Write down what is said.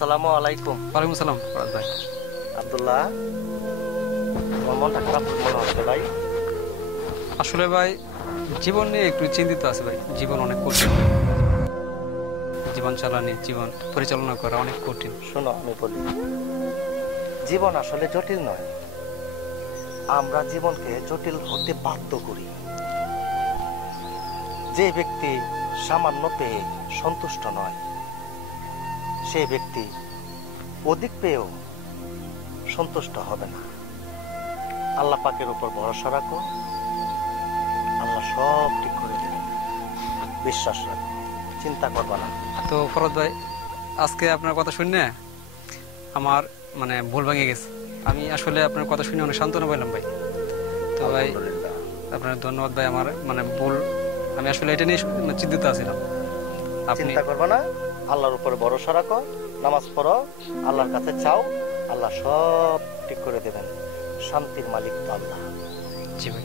আসসালামু আলাইকুম। ওয়ালাইকুম আসসালাম ফরাদ ভাই। আব্দুল্লাহ, তোমার মনটা খারাপ মনে হচ্ছে ভাই। আসলে ভাই জীবন নিয়ে একটু চিন্তিত আছে ভাই। জীবন অনেক কঠিন, জীবন চালানি, জীবন পরিচালনা করা অনেক কঠিন। শোনো, আমি বলি, জীবন আসলে জটিল নয়, আমরা জীবনকে জটিল হতে বাধ্য করি। যে ব্যক্তি সামান্য পেয়ে সন্তুষ্ট নয়, সে ব্যক্তি অধিক পেয়েও সন্তুষ্ট হবে না। আল্লাহ পাকের উপর ভরসা রাখো, আল্লাহ সব ঠিক করে দেবেন। বিশ্বাস রাখো, চিন্তা করবা না। তো ফরাদ ভাই, আজকে আপনার কথা শুনে আমার মানে ভুল ভেঙে গেছে। আমি আসলে আপনার কথা শুনে অনেক সান্ত্বনা পেলাম ভাই। তো ভাই আলহামদুলিল্লাহ। আপনার ধন্যবাদ ভাই। আমার মানে ভুল, আমি আসলে এটা নিয়ে চিন্তিত আছিলাম। আপনি চিন্তা করবা না, আল্লাহর উপর ভরসা রাখো, নামাজ পড়ো, আল্লাহর কাছে চাও, আল্লাহ সব ঠিক করে দেবেন। শান্তির মালিক তো আল্লাহ। জি ভাই।